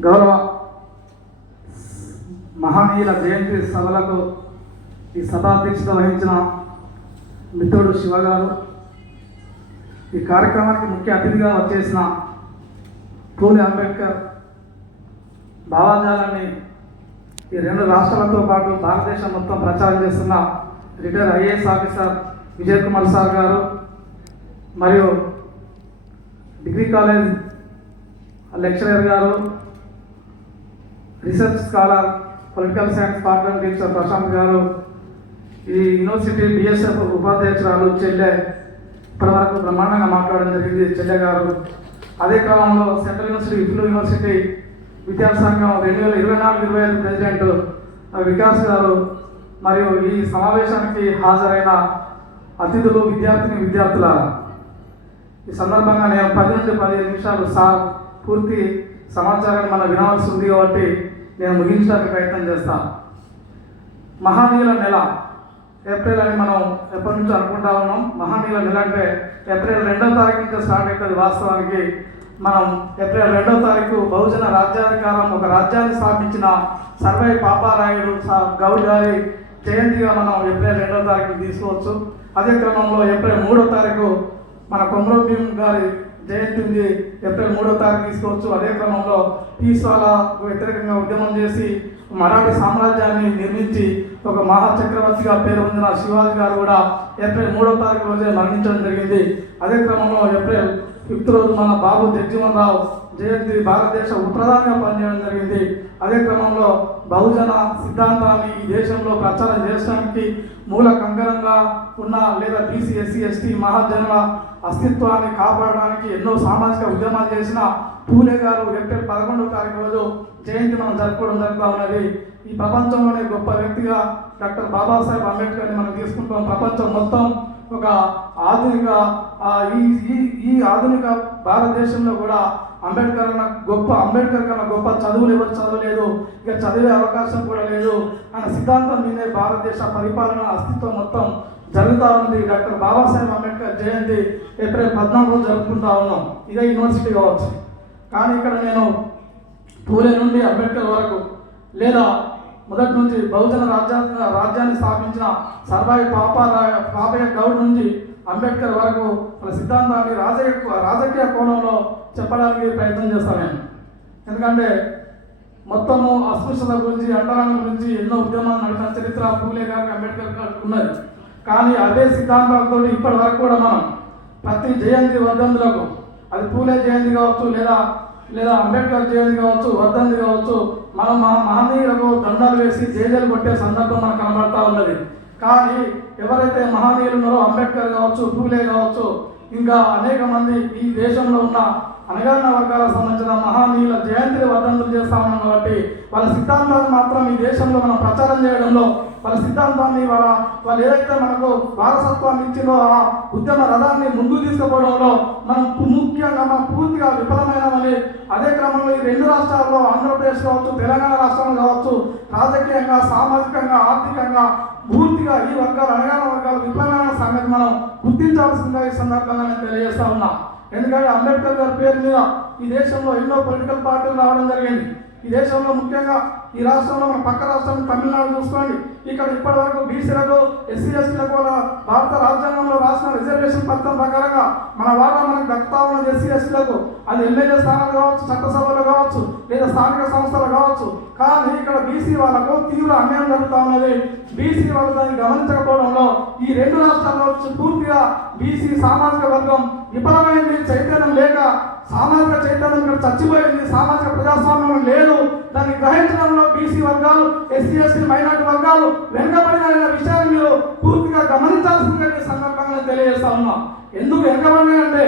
గౌరవ మహనీయుల జయంతి సభలకు ఈ సభాధ్యక్షత వహించిన మిత్రుడు శివ గారు ఈ కార్యక్రమానికి ముఖ్య అతిథిగా వచ్చేసిన పూలి అంబేద్కర్ భావాజాలని ఈ రెండు రాష్ట్రాలతో పాటు భారతదేశం మొత్తం ప్రచారం చేస్తున్న retire IAS officer Vijay Kumar sir గారు మరియు డిగ్రీ కాలేజ్ లెక్చరర్ గారు research scholar political science partner teacher Prashant గారు ఈ యూనివర్సిటీ బిఎస్ఎఫ్ ఉపాధ్యక్షురాలు చెల్లె ఇప్పటివరకు బ్రహ్మాండంగా మాట్లాడడం జరిగింది చెల్లె గారు. అదే క్రమంలో సెంట్రల్ యూనివర్సిటీ ఇఫ్లూ యూనివర్సిటీ విద్యాసంఘం రెండు వేల ఇరవై నాలుగు ఇరవై ఐదు ప్రెసిడెంట్ వికాస్ గారు మరియు ఈ సమావేశానికి హాజరైన అతిథులు విద్యార్థిని విద్యార్థుల ఈ సందర్భంగా నేను పది నుండి పదిహేను నిమిషాలు సార్ పూర్తి సమాచారాన్ని మనం వినవలసి ఉంది కాబట్టి నేను ముగించడానికి ప్రయత్నం చేస్తాను మహానీయుల నెల ఏప్రిల్ అని మనం ఎప్పటి నుంచి అనుకుంటా ఉన్నాం. మహానీయుల నెల అంటే ఏప్రిల్ రెండో తారీఖు నుంచి స్టార్ట్ అవుతుంది వాస్తవానికి. మనం ఏప్రిల్ రెండో తారీఖు బహుజన రాజ్యాధికారం ఒక రాజ్యాన్ని స్థాపించిన సర్వై పాపారాయుడు గౌడ్ గారి జయంతిగా మనం ఏప్రిల్ రెండో తారీఖు తీసుకోవచ్చు. అదే క్రమంలో ఏప్రిల్ మూడో తారీఖు మన కొమరం భీమ్ గారి జయంతి ఉంది ఏప్రిల్ మూడో తారీఖు తీసుకోవచ్చు. అదే క్రమంలో పీస్వాలకు వ్యతిరేకంగా ఉద్యమం చేసి మరాఠీ సామ్రాజ్యాన్ని నిర్మించి ఒక మహా చక్రవర్తిగా పేరు పొందిన శివాజీ గారు కూడా ఏప్రిల్ మూడో తారీఖు రోజే మరణించడం జరిగింది. అదే క్రమంలో ఏప్రిల్ ఫిఫ్త్ రోజు మన బాబు జగ్జీవన్ రావు జయంతి భారతదేశ ప్రధానంగా పనిచేయడం జరిగింది. అదే క్రమంలో బహుజన సిద్ధాంతాన్ని ఈ దేశంలో ప్రచారం చేయడానికి మూల కంకరంగా ఉన్న లేదా బీసీ ఎస్సీ ఎస్టీ మహాజనుల అస్తిత్వాన్ని కాపాడడానికి ఎన్నో సామాజిక ఉద్యమాలు చేసిన పూలే గారు ఏప్రిల్ పదకొండవ తారీఖు రోజు జయంతి మనం జరుపుకోవడం జరుగుతూ ఉన్నది. ఈ ప్రపంచంలోనే గొప్ప వ్యక్తిగా డాక్టర్ బాబాసాహెబ్ అంబేద్కర్ని మనం తీసుకుంటాం ప్రపంచం మొత్తం ఒక ఆధునిక ఈ ఈ ఈ ఆధునిక భారతదేశంలో కూడా అంబేద్కర్ అన్న గొప్ప అంబేద్కర్ కన్నా గొప్ప చదువులు ఎవరు చదవలేదు? ఇక చదివే అవకాశం కూడా లేదు అన్న సిద్ధాంతం మీదే భారతదేశ పరిపాలన అస్తిత్వం మొత్తం జరుగుతూ ఉంది. డాక్టర్ బాబాసాహెబ్ అంబేద్కర్ జయంతి ఏప్రిల్ పద్నాలుగు రోజు జరుపుకుంటా ఉన్నాం. ఇదే యూనివర్సిటీ కావచ్చు. కానీ ఇక్కడ నేను పూలే నుండి అంబేద్కర్ వరకు లేదా మొదటి నుంచి బహుజన రాజ్యా రాజ్యాన్ని స్థాపించిన సర్వాయి పాపారాయ పాపయ్య గౌడ్ నుంచి అంబేద్కర్ వరకు వాళ్ళ సిద్ధాంతాన్ని రాజకీయ రాజకీయ కోణంలో చెప్పడానికి ప్రయత్నం చేస్తాను నేను. ఎందుకంటే మొత్తము అస్పృశ్యత గురించి అంటరాంగం గురించి ఎన్నో ఉద్యమాలు నడిపిన చరిత్ర పూలే గారికి అంబేద్కర్ గారు ఉన్నది. కానీ అదే సిద్ధాంతాలతో ఇప్పటి వరకు కూడా మనం ప్రతి జయంతి వర్ధంతులకు అది పూలే జయంతి కావచ్చు లేదా లేదా అంబేద్కర్ జయంతి కావచ్చు వర్ధంతి కావచ్చు మనం మా మహనీయులకు దండాలు వేసి జేజలు కొట్టే సందర్భం మనకు కనబడతా ఉన్నది. కానీ ఎవరైతే మహనీయులు ఉన్నారో అంబేద్కర్ కావచ్చు పూలే కావచ్చు ఇంకా అనేక మంది ఈ దేశంలో ఉన్న అనగాన వర్గాలకు సంబంధించిన మహానీయుల జయంతిని వర్ధంతులు చేస్తా ఉన్నాం కాబట్టి వాళ్ళ సిద్ధాంతాలు మాత్రం ఈ దేశంలో మనం ప్రచారం చేయడంలో వాళ్ళ సిద్ధాంతాన్ని వాళ్ళ వాళ్ళు ఏదైతే మనకు వారసత్వాన్ని ఇచ్చిందో ఆ ఉద్యమ రథాన్ని ముందుకు తీసుకుపోవడంలో మనం ముఖ్యంగా మనం పూర్తిగా విఫలమైనామని అదే క్రమంలో ఈ రెండు రాష్ట్రాల్లో ఆంధ్రప్రదేశ్ కావచ్చు తెలంగాణ రాష్ట్రంలో కావచ్చు రాజకీయంగా సామాజికంగా ఆర్థికంగా పూర్తిగా ఈ వర్గాలు అనగాన వర్గాలు విఫలమైన సంగతి మనం గుర్తించాల్సిందిగా ఈ సందర్భంగా నేను తెలియజేస్తా ఉన్నా. ఎందుకంటే అంబేద్కర్ గారి పేరు మీద ఈ దేశంలో ఎన్నో పొలిటికల్ పార్టీలు రావడం జరిగింది. ఈ దేశంలో ముఖ్యంగా ఈ రాష్ట్రంలో మన పక్క రాష్ట్రం తమిళనాడు చూసుకోండి. ఇక్కడ ఇప్పటి వరకు బీసీలకు ఎస్సీ ఎస్టీలకు భారత రాజ్యాంగంలో రాసిన రిజర్వేషన్ పత్రం ప్రకారంగా మన వాటా మనకు దక్కుతా ఉన్నది ఎస్సీ ఎస్టీలకు. అది ఎమ్మెల్యే స్థానాలు కావచ్చు చట్టసభలు కావచ్చు లేదా స్థానిక సంస్థలు కావచ్చు. కానీ ఇక్కడ బీసీ వాళ్ళకు తీవ్ర అన్యాయం జరుగుతూ ఉన్నది. బీసీ వాళ్ళు దాన్ని గమనించకపోవడంలో ఈ రెండు రాష్ట్రాల్లో పూర్తిగా బీసీ సామాజిక వర్గం విఫలమైంది చైతన్యం లేక సామాజిక చైతన్యం ఇక్కడ చచ్చిపోయింది సామాజిక ప్రజాస్వామ్యం లేదు. దాన్ని గ్రహించడంలో బీసీ వర్గాలు ఎస్సీ ఎస్టీ మైనార్టీ వర్గాలు వెనుకబడిన విషయాన్ని మీరు పూర్తిగా గమనించాల్సిందిగా సందర్భంగా తెలియజేస్తా ఉన్నాం. ఎందుకు వెనుకబడినాయంటే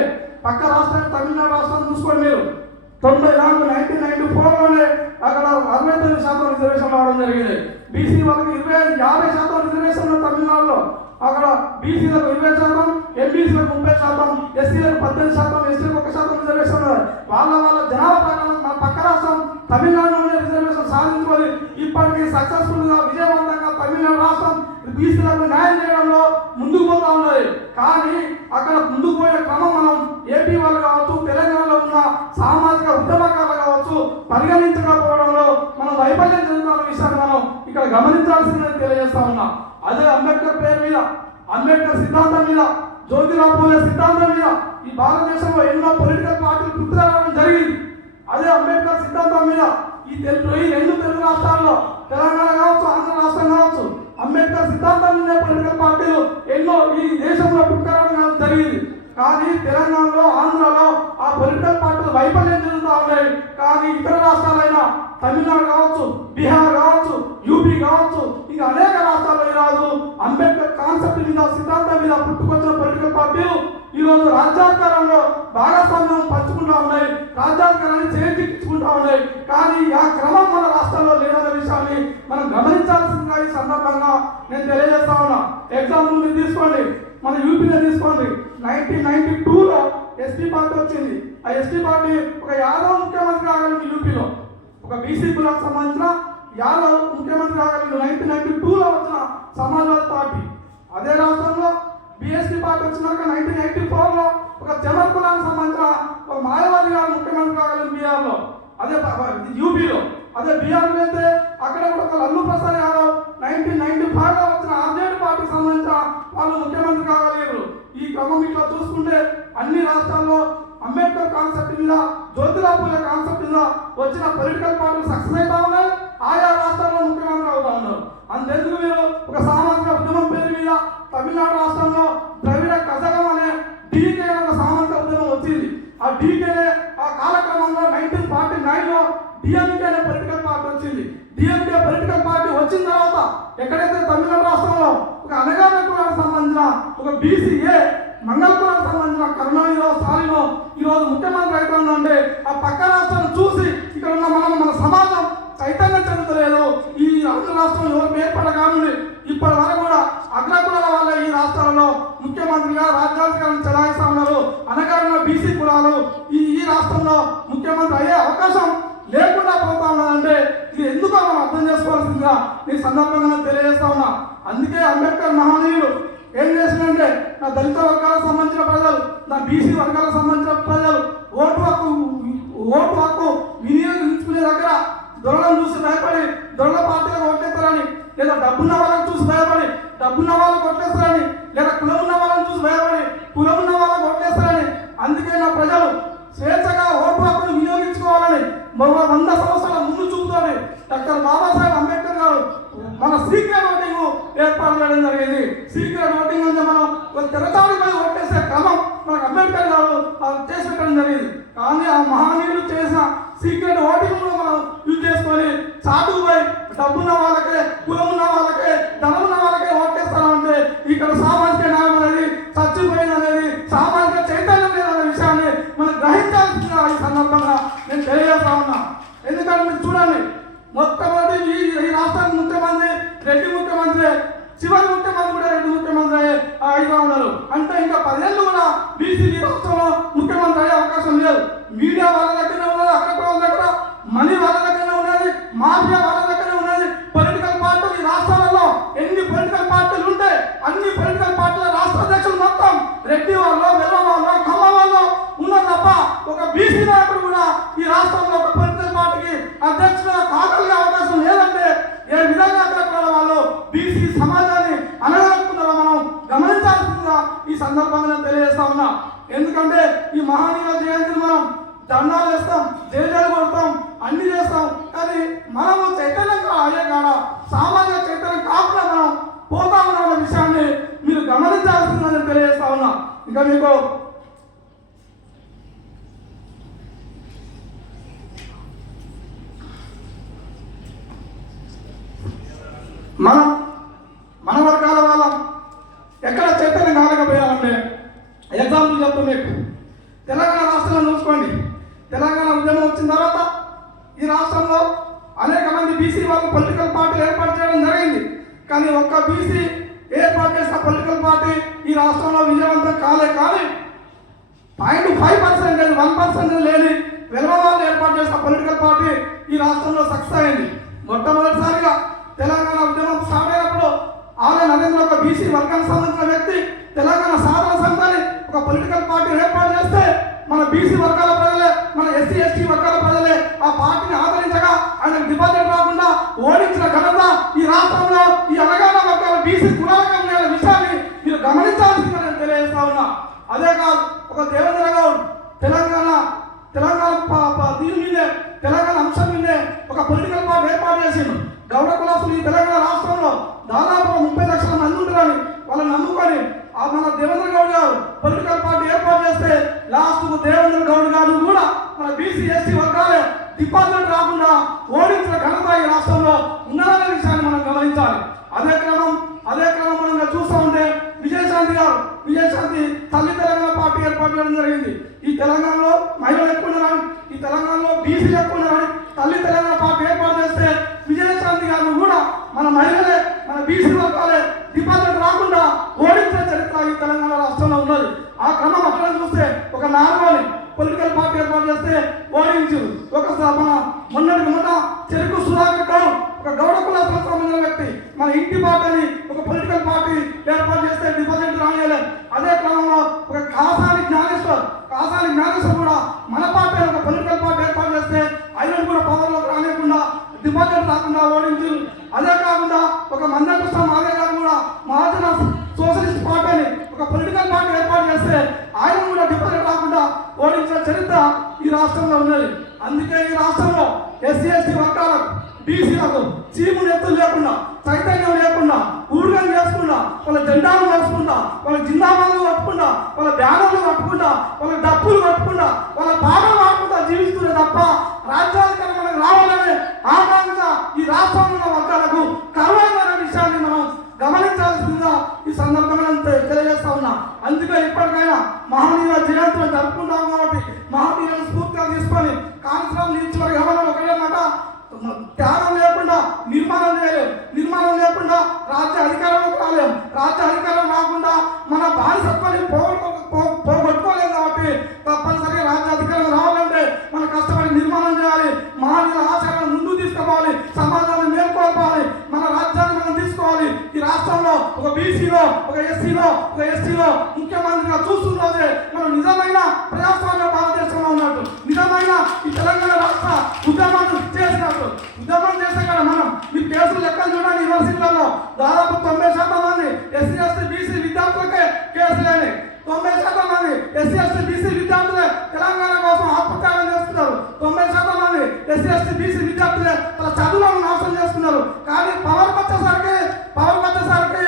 పక్క రాష్ట్రాన్ని తమిళనాడు రాష్ట్రం చూసుకోండి మీరు. తొంభై నాలుగు నైన్టీన్ నైన్టీ ఫోర్లోనే అక్కడ అరవై తొమ్మిది శాతం రిజర్వేషన్ రావడం జరిగింది. బీసీ వాళ్ళకి ఇరవై యాభై శాతం రిజర్వేషన్ తమిళనాడులో అక్కడ బీసీలకు ఇరవై శాతం ఎంబీసీలకు ముప్పై శాతం ఎస్సీలకు పద్దెనిమిది శాతం ఎస్టీలకు ఒక శాతం రిజర్వేషన్ వాళ్ళ వాళ్ళ జనాభా ప్రకారం మన పక్క రాష్ట్రం తమిళనాడు సక్సెస్ఫుల్గా విజయవంతంగా తమిళనాడు రాష్ట్రం బీసీలకు న్యాయం చేయడంలో ముందుకు పోతా ఉన్నది. కానీ అక్కడ ముందుకు పోయే క్రమం మనం ఏపీ వాళ్ళు కావచ్చు తెలంగాణలో ఉన్న సామాజిక ఉద్యమకారులు కావచ్చు పరిగణించకపోవడంలో మనం వైఫల్యం చెందుతున్న విషయాన్ని మనం ఇక్కడ గమనించాల్సిందని తెలియజేస్తా ఉన్నా. అదే అంబేద్కర్ పేరు మీద అంబేద్కర్ సిద్ధాంతం మీద జ్యోతిరావు పూలే సిద్ధాంతం మీద ఈ భారతదేశంలో ఎన్నో పొలిటికల్ పార్టీలు పుట్టుకురావడం జరిగింది. అదే అంబేద్కర్ సిద్ధాంతం మీద ఈ తెలుగు ఈ రెండు తెలుగు రాష్ట్రాల్లో తెలంగాణ కావచ్చు ఆంధ్ర రాష్ట్రం కావచ్చు అంబేద్కర్ సిద్ధాంతం మీద పొలిటికల్ పార్టీలు ఎన్నో ఈ దేశంలో పుట్టుకురావడం జరిగింది. కానీ తెలంగాణలో ఆంధ్రలో ఆ పొలిటికల్ పార్టీలు వైఫల్యం చెందుతూ ఉన్నాయి. కానీ ఇతర రాష్ట్రాలైన తమిళనాడు కావచ్చు బీహార్ కావచ్చు యూపీ కావచ్చు ఇక అనేక రాష్ట్రాల్లో ఈరోజు అంబేద్కర్ కాన్సెప్ట్ మీద సిద్ధాంతం మీద పుట్టుకొచ్చిన పొలిటికల్ పార్టీలు ఈరోజు రాజ్యాంగంలో భాగస్వామ్యం పంచుకుంటా ఉన్నాయి. రాజ్యాంగాన్ని చేయించుకుంటా ఉన్నాయి. కానీ ఆ క్రమం మన రాష్ట్రంలో లేదన్న విషయాన్ని మనం గమనించాల్సిందిగా ఈ సందర్భంగా నేను తెలియజేస్తా ఉన్నా. ఎగ్జాంపుల్ మీరు తీసుకోండి. మన యూపీలో తీసుకోండి. నైన్టీన్ నైన్టీ టూలో ఎస్టీ పార్టీ వచ్చింది. ఆ ఎస్టీ పార్టీ ఒక యాదవ్ ముఖ్యమంత్రి కాగలిగింది యూపీలో ఒక బీసీ కులానికి సంబంధించిన యాదవ్ ముఖ్యమంత్రి కాగలిగింది. నైన్టీన్ నైన్టీ టూలో వచ్చిన సమాజ్వాదీ పార్టీ. అదే రాష్ట్రంలో బీఎస్పీ పార్టీ వచ్చినాక నైన్టీన్ ఎయిటీ ఫోర్లో ఒక జమల్ కులానికి సంబంధించిన ఒక మాయావతి గారు ముఖ్యమంత్రి కాగలిగింది బీహార్లో అదే యూపీలో అదే బీహార్ వెళ్తే అక్కడ కూడా ఒక లల్లు ప్రసాద్ యాదవ్ నైన్టీన్ నైన్టీ ఫైవ్లో వచ్చిన ఆర్జేడీ పార్టీకి సంబంధించిన వాళ్ళు ముఖ్యమంత్రి కాగలిగారు ఈ క్రమం ఇట్లా చూసుకుంటే అన్ని రాష్ట్రాల్లో అంబేద్కర్ కాన్సెప్ట్ మీద జ్యోతిరావు పూలే కాన్సెప్ట్ మీద వచ్చిన పొలిటికల్ పార్టీలు సక్సెస్ అవుతా ఉన్నాయి. ఆయా రాష్ట్రాల్లో ముఖ్యమంత్రి అవుతా ఉన్నారు. అంతెందుకు మీరు ఒక సామాజిక ఉద్యమం పేరు మీద తమిళనాడు రాష్ట్రంలో ద్రవిడ కజగం అనే డీకే ఒక సామాజిక ఉద్యమం వచ్చింది. ఆ డీకే ఆ కాలక్రమంలో నైన్టీన్ ఫార్టీ నైన్లో డిఎంకే అనే పొలిటికల్ పార్టీ వచ్చింది. డిఎంకే పొలిటికల్ పార్టీ వచ్చిన తర్వాత ఎక్కడైతే తమిళనాడు రాష్ట్రంలో ఒక అనగాన కులానికి సంబంధించిన ఒక బీసీఏ మంగళ కులానికి సంబంధించిన కరుణానిలో సారిలో ఈ రోజు ముఖ్యమంత్రి ఉండే ఆ పక్క రాష్ట్రాన్ని చూసి ఇక్కడ ఉన్న మనం మన సమాజం చైతన్యం చెందుతలేదు ఈ ఆంధ్ర రాష్ట్రం ఎవరు ఏర్పడగానుంది ఇప్పటి వరకు కూడా అగ్రకులాల వల్ల ఈ రాష్ట్రాలలో ముఖ్యమంత్రిగా రాజ్యాధికారం చెలాయిస్తా ఉన్నారు అనగారిన బీసీ కులాలు ఈ ఈ రాష్ట్రంలో ముఖ్యమంత్రి అయ్యే అవకాశం లేకుండా పోతా ఉన్నదంటే ఇది ఎందుకో మనం అర్థం చేసుకోవాల్సిందిగా ఈ సందర్భంగా తెలియజేస్తా ఉన్నా. అందుకే అంబేద్కర్ మహనీయుడు ఏం చేసిందంటే నా దళిత వర్గాలకు సంబంధించిన ప్రజలు నా బీసీ వర్గాలకు సంబంధించిన ప్రజలు ఓటు హక్కు ఓటు హక్కు వినియోగించుకునే దగ్గర దొరలను చూసి భయపడి దొరల పార్టీలకు కొట్టేస్తారని లేదా డబ్బున్న వాళ్ళని చూసి భయపడి డబ్బున్న వాళ్ళు కొట్టేస్తారని లేదా కులం ఉన్న వాళ్ళని చూసి భయపడి కులం ఉన్న వాళ్ళని కొట్టేస్తారని అందుకే నా ప్రజలు స్వేచ్ఛగా ఓటు హక్కును వినియోగించుకోవాలని మరో వంద సంవత్సరాల ముందు చూపుతోనే డాక్టర్ బాబాసాహెబ్ అంబేద్కర్ గారు. మన సీక్రెట్ ఓటింగ్ ఏర్పాటు చేయడం జరిగింది. సీక్రెట్ ఓటింగ్ అంటే మనం ఒక తెరచాటుపై ఓటేసే క్రమం మనకు అంబేద్కర్ గారు అది చేసి పెట్టడం జరిగింది. కానీ ఆ మహానీయులు చేసిన సీక్రెట్ ఓటింగ్ మనం యూజ్ చేసుకొని చాటుపై డబ్బున్న వాళ్ళకే కులం ఉన్న వాళ్ళకే ధనం ఉన్న వాళ్ళకే ఓటేస్తామంటే ఇక్కడ సామాజిక న్యాయం అనేది చచ్చిపోయింది అనేది సామాజిక చైతన్యం లేదనే విషయాన్ని మనం గ్రహించాల్సిన ఈ సందర్భంగా నేను తెలియజేస్తా ఉన్నా ఎందుకంటే మీరు చూడండి మొట్టమొదటి ఈ ఈ రాష్ట్రానికి ముఖ్యమంత్రి రెడ్డి ముఖ్యమంత్రి చివరి ముఖ్యమంత్రి కూడా రెడ్డి ముఖ్యమంత్రి అయ్యే అయిగా ఉన్నారు అంటే ఇంకా పదేళ్ళు కూడా బీసీ రాష్ట్రంలో ముఖ్యమంత్రి అయ్యే అవకాశం లేదు. మీడియా వాళ్ళ దగ్గర ఉన్నది అక్కడ వాళ్ళ దగ్గర మనీ వాళ్ళ దగ్గర ఉన్నది మాఫియా వాళ్ళ దగ్గర ఉన్నది. పొలిటికల్ పార్టీలు ఈ రాష్ట్రాలలో ఎన్ని పొలిటికల్ పార్టీలు ఉంటే అన్ని పొలిటికల్ పార్టీల రాష్ట్ర అధ్యక్షులు మొత్తం రెడ్డి వాళ్ళు వెల్ల వాళ్ళు కమ్మ వాళ్ళు ఉన్నారు తప్ప ఒక బీసీ నాయకుడు కూడా ఈ రాష్ట్రంలో ఒక పొలిటికల్ పార్టీకి అధ్యక్షుడు కాగలిగే అవకాశం లేదంటే ఏ విధంగా అక్కడ వాళ్ళు బీసీ సమాజాన్ని అనగలుగుతున్నారో మనం గమనించాల్సిందిగా ఈ సందర్భంగా నేను తెలియజేస్తా ఉన్నా ఎందుకంటే ఈ మహానీయుల జయంతిని మనం దండాలు వేస్తాం జైలు కొడతాం అన్ని చేస్తాం కానీ మనము చైతన్యంగా అయ్యే కాడ సామాజిక చైతన్యం కాకుండా మనం పోతా ఉన్న విషయాన్ని మీరు గమనించాల్సిందని తెలియజేస్తా ఉన్నా. ఇంకా మీకు మనం మన వర్గాల వాళ్ళం ఎక్కడ చైతన్యం కాలేకపోయామంటే ఎగ్జాంపుల్ చెప్తాం మీకు. తెలంగాణ రాష్ట్రంలో చూసుకోండి. తెలంగాణ ఉద్యమం వచ్చిన తర్వాత ఈ రాష్ట్రంలో మంది బీసీ వాళ్ళు పొలిటికల్ పార్టీ ఏర్పాటు చేయడం జరిగింది. కానీ ఒక్క బీసీ ఏర్పాటు చేసిన పొలిటికల్ పార్టీ ఈ రాష్ట్రంలో విజయవంతం కాలే కానీ పాయింట్ ఫైవ్ పర్సెంట్ లేదు వన్ పర్సెంట్ లేని వెలవాళ్ళు ఏర్పాటు చేసిన పొలిటికల్ పార్టీ ఈ రాష్ట్రంలో సక్సెస్ అయింది. మొట్టమొదటిసారిగా తెలంగాణ ఉద్యమం స్టార్ట్ అయినప్పుడు ఆలయ నరేంద్ర ఒక బీసీ వర్గానికి సంబంధించిన వ్యక్తి తెలంగాణ సాధన సంఘాన్ని ఒక పొలిటికల్ పార్టీ ఏర్పాటు చేస్తే మన బీసీ వర్గాల ప్రజలే మన ఎస్సీ ఎస్టీ వర్గాల ప్రజలే ఆ పార్టీని ఆదరించగా ఆయన డిపాజిట్ రాకుండా ఓడించిన ఘనత ఈ రాష్ట్రంలో ఈ అనగాన వర్గాల బీసీ కులాలకు అనే విషయాన్ని మీరు గమనించాల్సిందని నేను తెలియజేస్తా ఉన్నా. అదే కాదు ఒక దేవేంద్ర గౌడ్ తెలంగాణ తెలంగాణ దీని మీదే తెలంగాణ అంశం మీదే ఒక పొలిటికల్ పార్టీ ఏర్పాటు చేసిండు. గౌడ కులాసులు ఈ తెలంగాణ రాష్ట్రంలో దాదాపు ముప్పై లక్షల మంది ఉంటారని వాళ్ళని నమ్ముకొని ఆ మన దేవేంద్ర గౌడ్ గారు పొలిటికల్ పార్టీ ఏర్పాటు చేస్తే లాస్ట్కు దేవేంద్ర గౌడ్ గారు కూడా మన బీసీ ఎస్టీ వర్గాలే డిపార్ట్మెంట్ రాకుండా ఓడించిన ఘనత ఈ రాష్ట్రంలో ఉన్నదనే విషయాన్ని మనం గమనించాలి. అదే క్రమం అదే క్రమం మనం చూస్తూ ఉంటే విజయశాంతి గారు విజయశాంతి తల్లి తెలంగాణ పార్టీ ఏర్పాటు చేయడం జరిగింది. ఈ తెలంగాణలో మహిళలు ఎక్కువ ఉన్నారని ఈ తెలంగాణలో బీసీలు ఎక్కువ ఉన్నారని తల్లి తెలంగాణ పార్టీ ఏర్పాటు చేస్తే విజయశాంతి గారు కూడా మన మహిళలే మన బీసీ వర్గాలే డిపాజిట్ రాకుండా ఓడించిన చరిత్ర ఈ తెలంగాణ రాష్ట్రంలో ఉన్నది. ఆ క్రమం అక్కడ చూస్తే ఒక నార్మల్ పొలిటికల్ పార్టీ ఏర్పాటు చేస్తే ఓడించు. ఒక మన మొన్నటి మొన్న చెరుకు సుధాకర్ గౌడ్ ఒక గౌడ కులాలకు సంబంధించిన వ్యక్తి మన ఇంటి పార్టీని ఒక పొలిటికల్ పార్టీ ఏర్పాటు చేస్తే డిపాజిట్ రానియలేదు అదే క్రమంలో ఒక కాసాని జ్ఞానేశ్వర్ కాసాని జ్ఞానేశ్వర్ కూడా మన పార్టీ ఒక పొలిటికల్ పార్టీ ఏర్పాటు చేస్తే ఐదు కూడా పవర్లోకి రానియకుండా డిపాజిట్ రాకుండా ఓడించు అదే కాకుండా ఒక మందకృష్ణ మాదే గారు కూడా మహాజన సోషలిస్ట్ పార్టీని ఒక పొలిటికల్ పార్టీ ఏర్పాటు చేస్తే ఆయన కూడా డిపాజిట్ రాకుండా ఓడించిన చరిత్ర ఈ రాష్ట్రంలో ఉన్నది. అందుకే ఈ రాష్ట్రంలో ఎస్సీ ఎస్టీ వర్గాలకు బీసీలకు చీము నెత్తులు లేకుండా చైతన్యం లేకుండా ఊరుగం చేసుకుండా వాళ్ళ జెండాలు వేసుకుంటా వాళ్ళ జిందాబాలు కట్టుకుంటా వాళ్ళ బ్యానర్లు కట్టుకుంటా వాళ్ళ డప్పులు కట్టుకుంటా వాళ్ళ పాటలు ఆడకుండా జీవిస్తున్నారు తప్ప రాజ్యాధికారం మనకు రావాలనే ఆకాంక్ష ఈ రాష్ట్రంలో ఉన్న వర్గాలకు కరువైన విషయాన్ని మనం గమనించాల్సిందిగా ఈ సందర్భంగా తె- తెలియజేస్తా ఉన్నా అందుకే ఇప్పటికైనా మహనీయుల జయంతులు జరుపుకుంటాం కాబట్టి మహనీయులను స్ఫూర్తిగా తీసుకొని కాన్సరం నుంచి మరి ఎవరైనా ఒకటే మాట త్యాగం లేకుండా నిర్మాణం చేయలేం నిర్మాణం లేకుండా రాజ్య అధికారంలోకి రాలేం రాజ్య అధికారం రాకుండా మన బానిసత్వాన్ని పోగొట్టుకో పో- పోగొట్టుకోలేం కాబట్టి తప్పనిసరిగా రాజ్య అధికారం రావాలంటే మనం కష్టపడి నిర్మాణం చేయాలి మహనీయుల ఆశయాలను ముందుకు తీసుకుపోవాలి సమాజాన్ని మేల్కొల్పాలి మన రాజ్యాన్ని మనం తీసుకోవాలి ఈ రాష్ట్రంలో ఒక బీసీలో ఒక ఎస్సీలో ఒక ఎస్టీలో ముఖ్యమంత్రిగా చూస్తున్న రోజే మనం నిజమైన ప్రజాస్వామ్య భారతదేశంలో ఉన్నట్టు నిజమైన ఈ తెలంగాణ రాష్ట్ర ఉద్యమాన్ని చేసినట్టు ఉద్యమం చేస్తే కదా మనం ఈ కేసులు లెక్కలు చూడండి యూనివర్సిటీలలో దాదాపు తొంభై శాతం మంది ఎస్సీ ఎస్టీ బీసీ విద్యార్థులకే కేసులు అయినాయి తొంభై శాతం మంది ఎస్సీ ఎస్టీ బీసీ విద్యార్థులే తెలంగాణ కోసం ఆత్మత్యాగం చేస్తున్నారు తొంభై శాతం మంది ఎస్సీ ఎస్టీ బీసీ విద్యార్థులే తన చదువులను నాశనం చేస్తున్నారు కానీ పవర్ వచ్చేసరికి పవర్ వచ్చేసరికి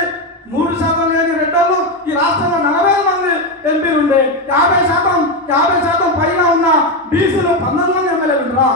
మూడు శాతం లేని రెడ్డోళ్ళు ఈ రాష్ట్రంలో నలభై ఐదు మంది ఎంపీలు ఉండే యాభై శాతం యాభై శాతం పైన ఉన్న బీసీలు పంతొమ్మిది మంది ఎమ్మెల్యేలు ఉండరా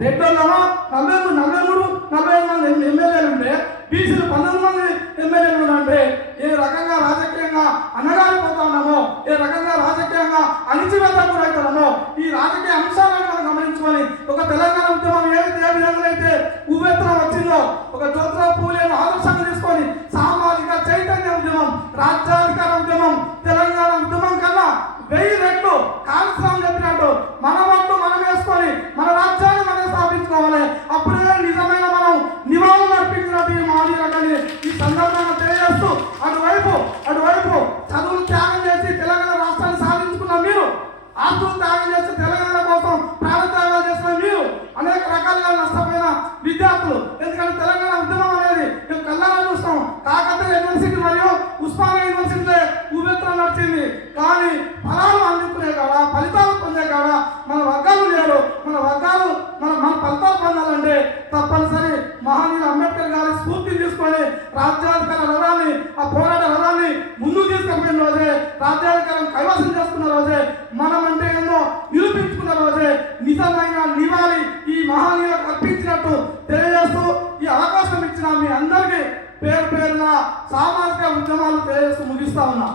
రెడ్డోళ్ళలో నలభై మూడు నలభై మూడు నలభై ఐదు మంది ఎమ్మెల్యేలు ఉంటే బీసీలు పంతొమ్మిది మంది ఎమ్మెల్యేలు అంటే ఏ రకంగా రాజకీయంగా అనగారిపోతా ఉన్నామో ఏ రకంగా రాజకీయంగా అణిచివేత గురవుతున్నామో ఈ రాజకీయ అంశాలను మనం గమనించుకొని ఒక తెలంగాణ ఉద్యమం ఏ ఏ విధంగా అయితే ఉవ్వెత్తున వచ్చిందో ఒక జ్యోతిరావు పూలేను ఆదర్శంగా తీసుకొని సామాజిక చైతన్య ఉద్యమం రాజ్యాధికార ఉద్యమం తెలంగాణ ఉద్యమం కన్నా వెయ్యి రెట్లు కాళేశ్వరం చెప్పినట్టు మన మట్టు మనం వేసుకొని మన రాజ్యాన్ని మనం స్థాపించుకోవాలి అప్పుడే నిజమైన మనం నివాళులు అర్పించినట్టు ఈ మాదిరకని ఈ సందర్భంగా తెలియజేస్తూ అటువైపు అటువైపు చదువులు త్యాగం చేసి తెలంగాణ రాష్ట్రాన్ని సాధించుకున్న మీరు ఆస్తులు త్యాగం చేసి తెలంగాణ కోసం ప్రాణత్యాగాలు చేసిన మీరు అనేక రకాలుగా నష్టపోయిన విద్యార్థులు ఎందుకంటే తెలంగాణ ఉద్యమం అనేది మేము కళ్ళారా చూస్తాం కాకతీయ యూనివర్సిటీ మరియు ఉస్మానియా యూనివర్సిటీ ఉవ్వెత్తున నడిచింది కానీ ఫలాలు అందుకునే కాడ ఫలితాలు పొందే కాడ మన వర్గాలు మన వర్గాలు మన మన ఫలితాలు పొందాలంటే తప్పనిసరి మహనీయులు అంబేద్కర్ గారి స్ఫూర్తిని తీసుకొని రాజ్యాధికార రథాన్ని ఆ పోరాట రథాన్ని ముందుకు తీసుకుపోయిన రోజే రాజ్యాధికారం కైవసం చేసుకున్న రోజే మనం అంటే ఏందో నిరూపించుకున్న రోజే నిజమైన నివాళి ఈ మహనీయులకు అర్పించినట్టు తెలియజేస్తూ ఈ అవకాశం ఇచ్చిన మీ అందరికీ పేరు పేరున సామాజిక ఉద్యమాలు తెలియజేస్తూ ముగిస్తా ఉన్నా.